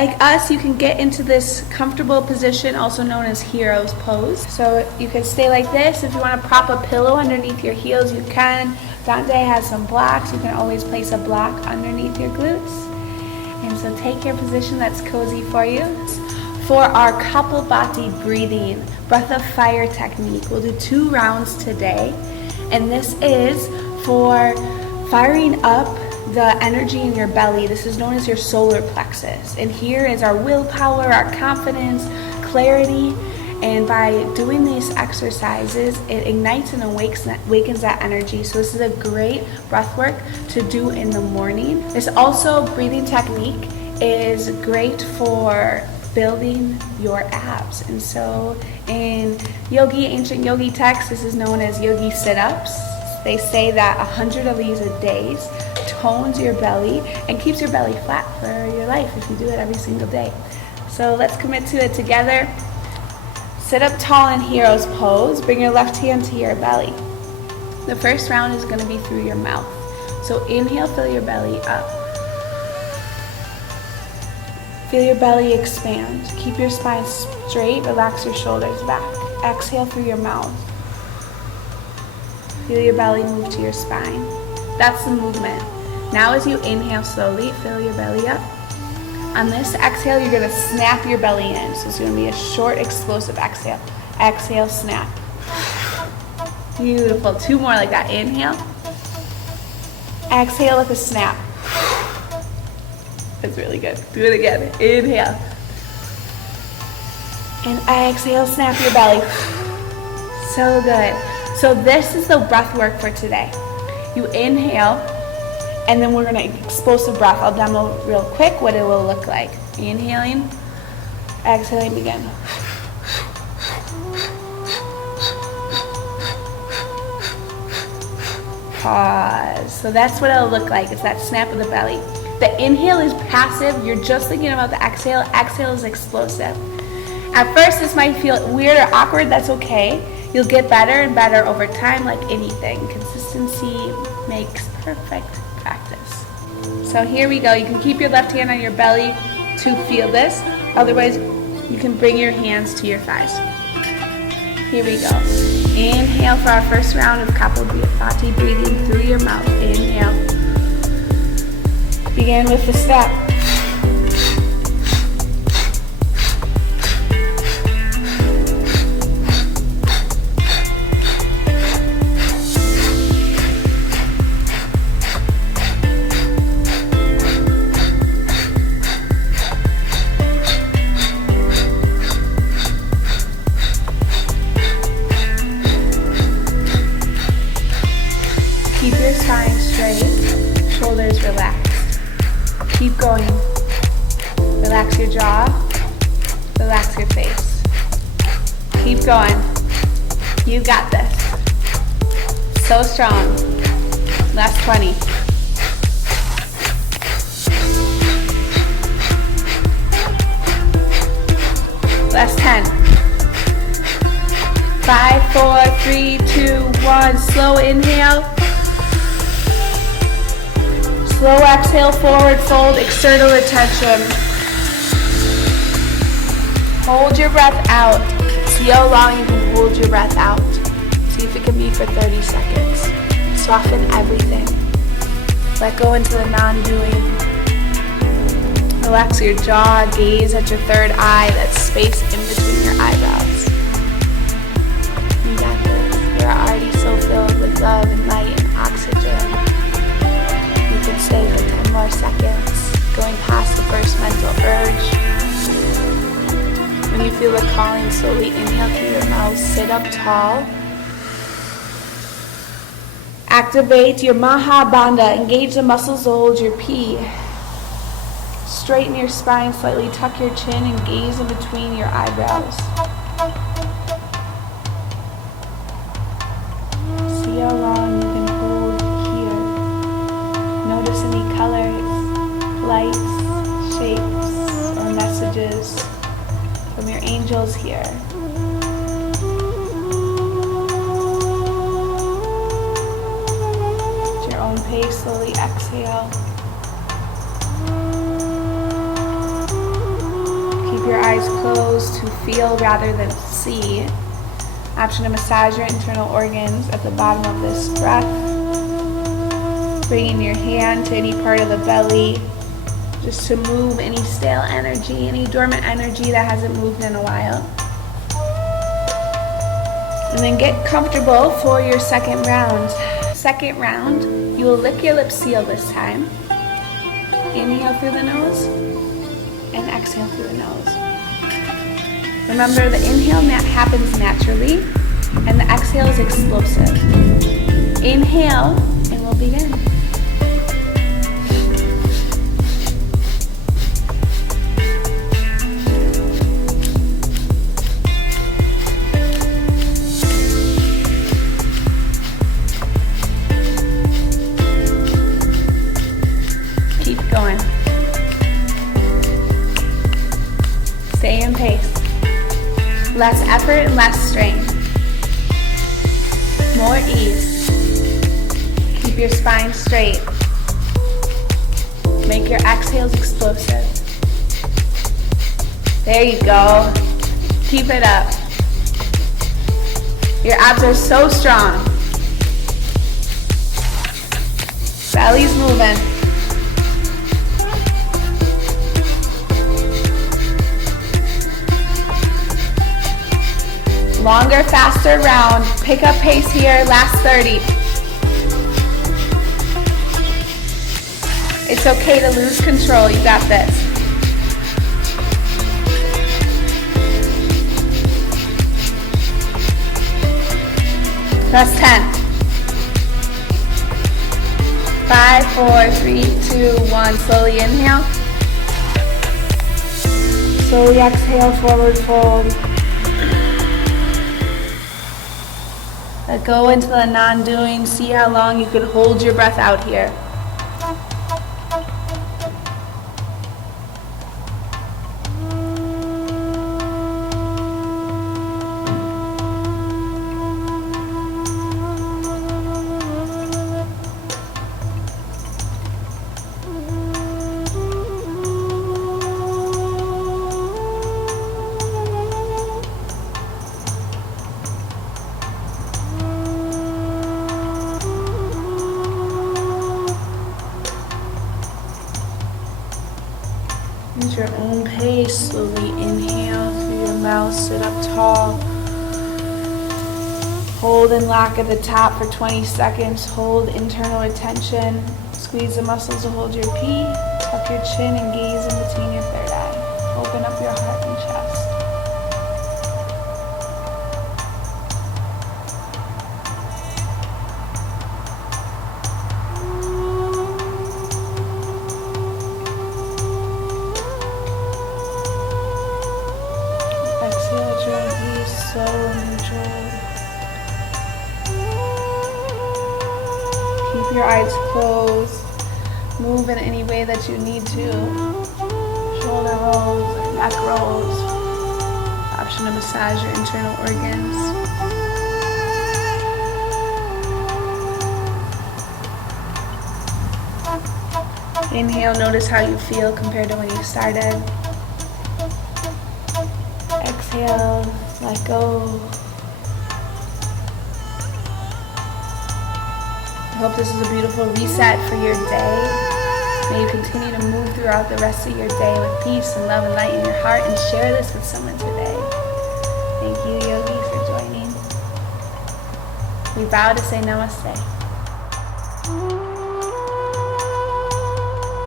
Like us, you can get into this comfortable position, also known as hero's pose. So you can stay like this. If you want to prop a pillow underneath your heels, you can. Dante has some blocks. You can always place a block underneath your glutes. And so take your position that's cozy for you. For our Kapalbhati breathing, breath of fire technique, we'll do 2 rounds today. And this is for firing up the energy in your belly. This is known as your solar plexus. And here is our willpower, our confidence, clarity. And by doing these exercises, it ignites and awakens that energy. So this is a great breath work to do in the morning. This also breathing technique is great for building your abs. And so in ancient yogi texts, this is known as yogi sit-ups. They say that 100 of these a day tones your belly and keeps your belly flat for your life if you do it every single day. So let's commit to it together. Sit up tall in hero's pose. Bring your left hand to your belly. The first round is going to be through your mouth. So inhale, fill your belly up. Feel your belly expand. Keep your spine straight. Relax your shoulders back. Exhale through your mouth. Feel your belly move to your spine. That's the movement. Now as you inhale slowly, fill your belly up. On this exhale, you're going to snap your belly in. So it's going to be a short, explosive exhale. Exhale, snap. Beautiful. 2 more like that. Inhale. Exhale with a snap. That's really good. Do it again. Inhale. And exhale, snap your belly. So good. So this is the breath work for today. You inhale, and then we're going to explosive breath. I'll demo real quick what it will look like. Inhaling, exhaling, begin. Pause. So that's what it'll look like. It's that snap of the belly. The inhale is passive. You're just thinking about the exhale. Exhale is explosive. At first, this might feel weird or awkward. That's okay. You'll get better and better over time, like anything. Consistency makes perfect practice. So here we go. You can keep your left hand on your belly to feel this. Otherwise, you can bring your hands to your thighs. Here we go. Inhale for our first round of Kapalbhati breathing through your mouth. Inhale. Begin with the step. Keep your spine straight, shoulders relaxed. Keep going. Relax your jaw, relax your face. Keep going. You got this. So strong. Last 20. Last 10. 5, 4, 3, 2, 1. Slow inhale. Slow exhale, forward fold, external attention. Hold your breath out. See how long you can hold your breath out. See if it can be for 30 seconds. Soften everything. Let go into the non-doing. Relax your jaw, gaze at your third eye, that space in between your eyebrows. You got this. You're already so filled with love and light and oxygen. You can stay for 10 more seconds, going past the first mental urge. When you feel the calling, slowly inhale through your mouth, sit up tall. Activate your Mahabandha, engage the muscles that hold your pee. Straighten your spine slightly, tuck your chin and gaze in between your eyebrows. See how long you can hold here. Notice any colors, lights, shapes, or messages from your angels here. At your own pace, slowly exhale. your eyes closed to feel rather than see. Option to massage your internal organs at the bottom of this breath. Bringing your hand to any part of the belly, just to move any stale energy, any dormant energy that hasn't moved in a while. And then get comfortable for your second round. Second round, you will lick your lips sealed this time. Inhale through the nose and exhale through the nose. Remember, the inhale happens naturally and the exhale is explosive. Inhale and we'll begin. Going. Stay in pace. Less effort and less strain. More ease. Keep your spine straight. Make your exhales explosive. There you go. Keep it up. Your abs are so strong. Belly's moving. Longer, faster round. Pick up pace here, last 30. It's okay to lose control, you got this. That's 10. 5, 4, 3, 2, 1. Slowly inhale. Slowly exhale, forward fold. Let go into the non-doing. See how long you could hold your breath out here. Use your own pace. Slowly inhale through your mouth. Sit up tall. Hold and lock at the top for 20 seconds. Hold internal retention. Squeeze the muscles to hold your pee. Tuck your chin and gaze in between your third eye. Open up your heart and chest. Slow and controlled. Keep your eyes closed. Move in any way that you need to. Shoulder rolls or neck rolls. Option to massage your internal organs. Inhale, notice how you feel compared to when you started. Exhale, let go. I hope this is a beautiful reset for your day. May you continue to move throughout the rest of your day with peace and love and light in your heart, and share this with someone today. Thank you, Yogi, for joining. We bow to say namaste.